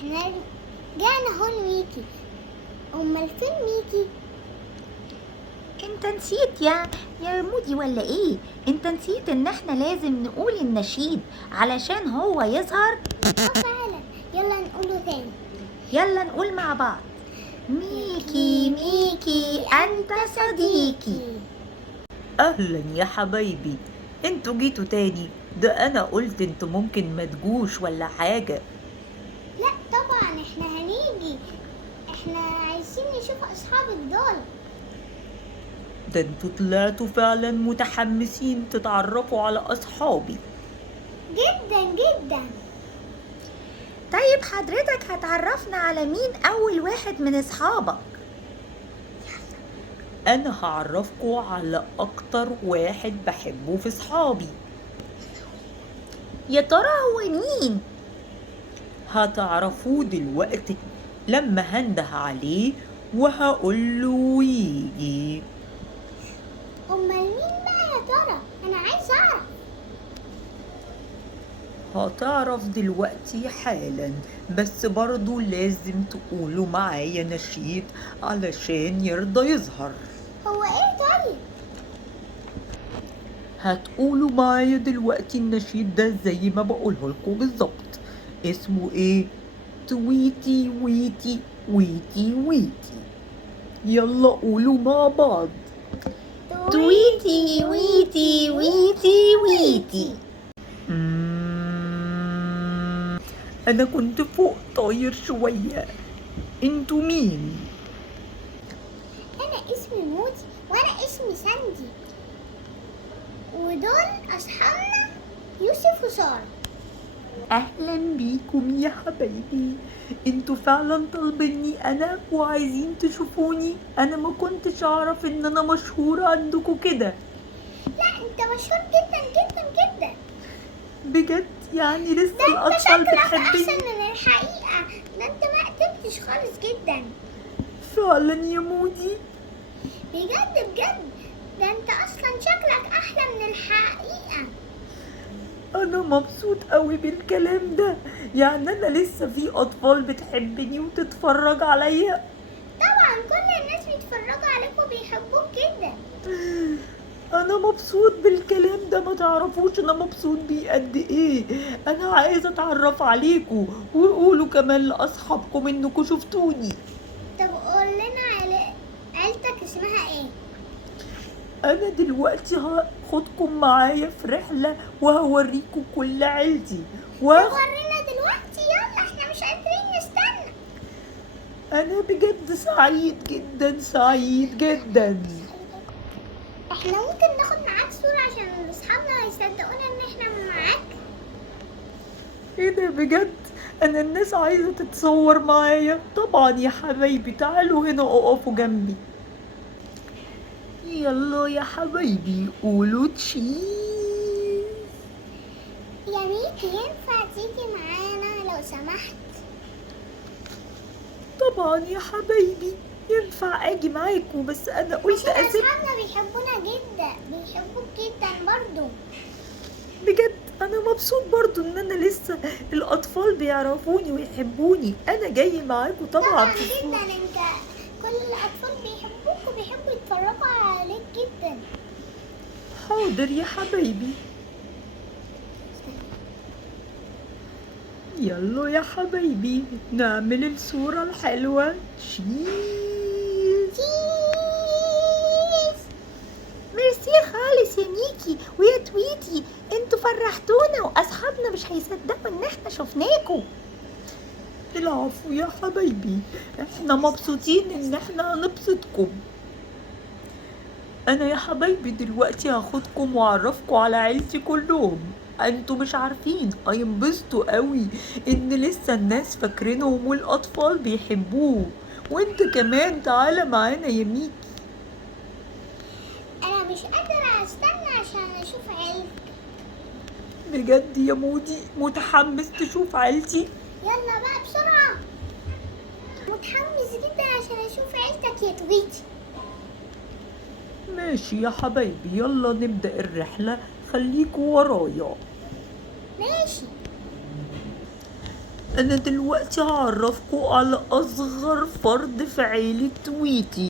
احنا رجعنا هون ميكي. امال فين ميكي؟ انت نسيت يا مودي ولا ايه؟ انت نسيت ان احنا لازم نقول النشيد علشان هو يظهر. فعلا، يلا نقوله تاني. يلا نقول مع بعض. ميكي ميكي انت صديقي. اهلا يا حبايبي، انتوا جيتوا تاني. ده انا قلت انتوا ممكن ما تجوش ولا حاجة. لا طبعا احنا هنيجي، احنا عايزين نشوف اصحابك دول. ده انتوا طلعتوا فعلا متحمسين تتعرفوا على اصحابي. جدا جدا. طيب حضرتك هتعرفنا على مين اول واحد من اصحابك؟ انا هعرفكوا على اكتر واحد بحبه في صحابي. يا ترى هو مين؟ هتعرفوه دلوقتي لما هنده عليه وهقوله يجي. امال مين بقى يا ترى؟ انا عايز اعرف. هتعرف دلوقتي حالا، بس برضو لازم تقولوا معايا نشيد علشان يرضى يظهر. هو ايه طيب؟ هتقولوا معايا دلوقتي النشيد ده زي ما بقوله لكم بالظبط. اسمه ايه؟ تويتي ويتي ويتي ويتي. يلا قولوا مع بعض. تويتي ويتي ويتي ويتي. انا كنت فوق طاير شوية. انتوا مين؟ انا اسمي مودي وانا اسمي ساندي، ودول اصحابنا يوسف وسارة. اهلا بيكم يا حبايبي. انتوا فعلا طالبيني انا وعايزين تشوفوني. انا ما كنتش اعرف ان انا مشهورة عندكم كده. لا انت مشهور جدا جدا جدا. بجد يعني لسه ده انت الاطفال شكلك بتحبني. احسن من الحقيقة. ده انت ما قدمتش خالص جدا. فعلا يا مودي. بجد بجد، ده انت اصلا شكلك احلى من الحقيقة. انا مبسوط قوي بالكلام ده. يعني انا لسه في اطفال بتحبني وتتفرج عليا. طبعا كل الناس بيتفرجوا عليك وبيحبوك جدا. انا مبسوط بالكلام ده، ما تعرفوش انا مبسوط بيه قد ايه. انا عايزه اتعرف عليكم وقولوا كمان لاصحابكم انكم شفتوني. طب قول لنا على عيلتك اسمها ايه؟ انا دلوقتي هاخدكم معايا في رحله وهوريكم كل عيلتي طب ورينا دلوقتي، يلا احنا مش قادرين نستنى. انا بجد سعيد جدا سعيد جدا. احنا ممكن ناخد معاك صورة عشان اصحابنا يصدقونا ان احنا معاك. ايه ده بجد؟ انا الناس عايزه تتصور معايا. طبعا يا حبايبي، تعالوا هنا اقفوا جنبي. يلا يا حبايبي قولوا تشيز. يا ميكي ينفع تيجي معانا لو سمحت؟ طبعا يا حبايبي ينفع اجي معاكم، بس انا قلت عشان اسيب. اصحابنا بيحبونا جدا، بيحبوك جدا برضو. بجد انا مبسوط برضو ان انا لسه الاطفال بيعرفوني ويحبوني. انا جاي معاكم طبعا طبعا في جدا، الصورة. انت كل الاطفال بيحبوك وبيحبوا يتفرجوا عليك جدا. حاضر يا حبايبي. يلا يا حبايبي نعمل الصورة الحلوة. تشيز. تشيز. ميرسي خالص يا ميكي ويا تويتي، انتوا فرحتونا واصحابنا مش هيصدقوا ان احنا شفناكوا. العفو يا حبايبي، احنا مبسوطين ان احنا هنبسطكم. انا يا حبايبي دلوقتي هاخدكم واعرفكم على عيلتي كلهم. انتوا مش عارفين هينبسطوا قوي ان لسه الناس فاكرينهم والاطفال بيحبوه. وانت كمان تعالى معانا يا ميكي. انا مش قادرة استنى عشان اشوف عيلتك. بجد يا مودي متحمس تشوف عيلتي. يلا بقى بسرعة، متحمس جدا عشان اشوف عيلتك يا تويتي. ماشي يا حبايبي، يلا نبدأ الرحلة. خليكوا ورايا. ماشي. أنا دلوقتي هعرفكوا على أصغر فرد في عيلة تويتي.